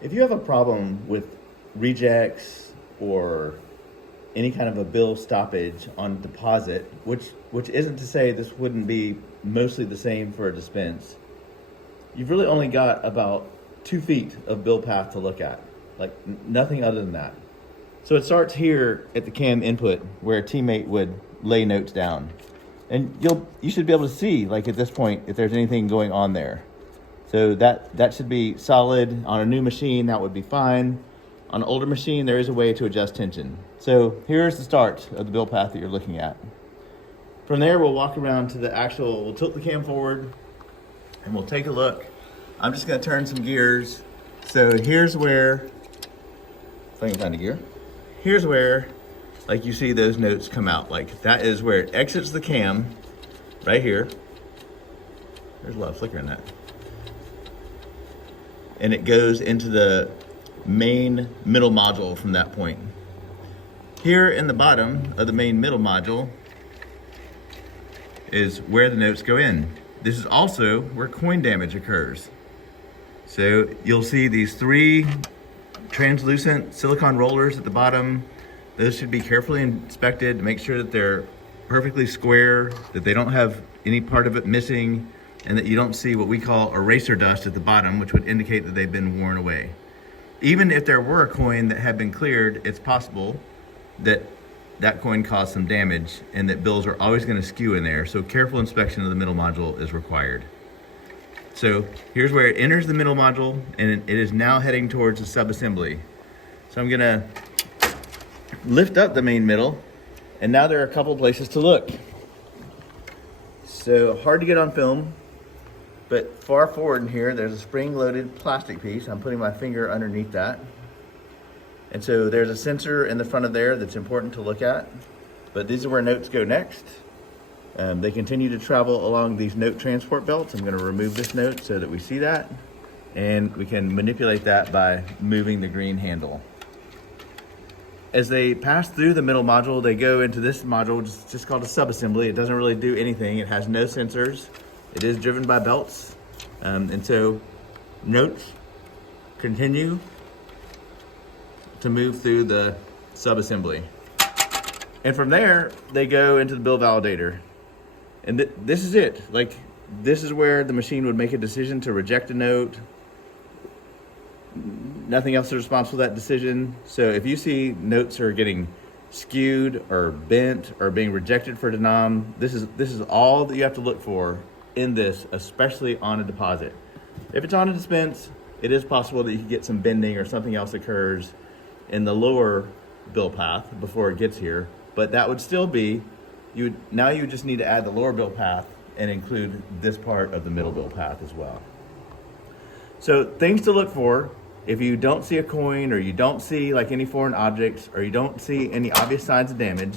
If you have a problem with rejects or any kind of a bill stoppage on deposit, which isn't to say this wouldn't be mostly the same for a dispense, you've really only got about 2 feet of bill path to look at, like nothing other than that. So it starts here at the cam input where a teammate would lay notes down. And you should be able to see, like at this point, if there's anything going on there. So that should be solid. On a new machine, that would be fine. On an older machine, there is a way to adjust tension. So here's the start of the bill path that you're looking at. From there, we'll walk around to the actual, we'll tilt the cam forward and we'll take a look. I'm just gonna turn some gears. So here's where, if I can find a gear, here's where, like you see those notes come out. Like that is where it exits the cam, right here. There's a lot of flicker in that. And it goes into the main middle module from that point. Here in the bottom of the main middle module is where the notes go in. This is also where coin damage occurs. So you'll see these 3 translucent silicone rollers at the bottom. Those should be carefully inspected to make sure that they're perfectly square, that they don't have any part of it missing, and that you don't see what we call eraser dust at the bottom, which would indicate that they've been worn away. Even if there were a coin that had been cleared, it's possible that that coin caused some damage and that bills are always going to skew in there. So careful inspection of the middle module is required. So here's where it enters the middle module, and it is now heading towards the subassembly. So I'm gonna lift up the main middle, and now there are a couple places to look. So hard to get on film, but far forward in here, there's a spring-loaded plastic piece. I'm putting my finger underneath that. And so there's a sensor in the front of there that's important to look at, but these are where notes go next. They continue to travel along these note transport belts. I'm gonna remove this note so that we see that, and we can manipulate that by moving the green handle. As they pass through the middle module, they go into this module, just called a subassembly. It doesn't really do anything. It has no sensors. It is driven by belts. And so notes continue to move through the subassembly. And from there, they go into the bill validator. And this is it. Like, this is where the machine would make a decision to reject a note. Nothing else is responsible for that decision. So if you see notes are getting skewed or bent or being rejected for denom, this is all that you have to look for in this, especially on a deposit. If it's on a dispense, it is possible that you can get some bending or something else occurs in the lower bill path before it gets here, but that would still be, now you just need to add the lower bill path and include this part of the middle bill path as well. So things to look for: if you don't see a coin, or you don't see like any foreign objects, or you don't see any obvious signs of damage,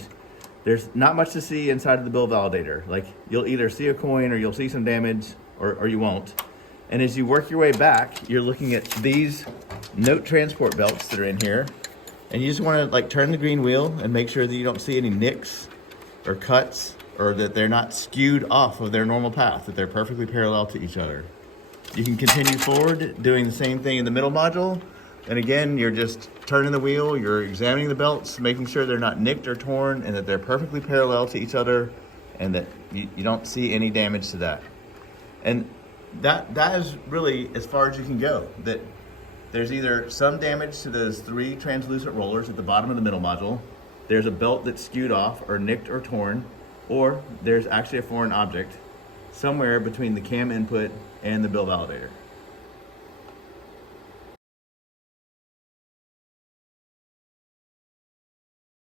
there's not much to see inside of the bill validator. Like, you'll either see a coin or you'll see some damage, or you won't. And as you work your way back, you're looking at these note transport belts that are in here, and you just want to like turn the green wheel and make sure that you don't see any nicks or cuts, or that they're not skewed off of their normal path, that they're perfectly parallel to each other. You can continue forward doing the same thing in the middle module. And again, you're just turning the wheel, you're examining the belts, making sure they're not nicked or torn, and that they're perfectly parallel to each other, and that you don't see any damage to that. And that is really as far as you can go. That there's either some damage to those 3 translucent rollers at the bottom of the middle module, there's a belt that's skewed off or nicked or torn, or there's actually a foreign object somewhere between the cam input and the bill validator.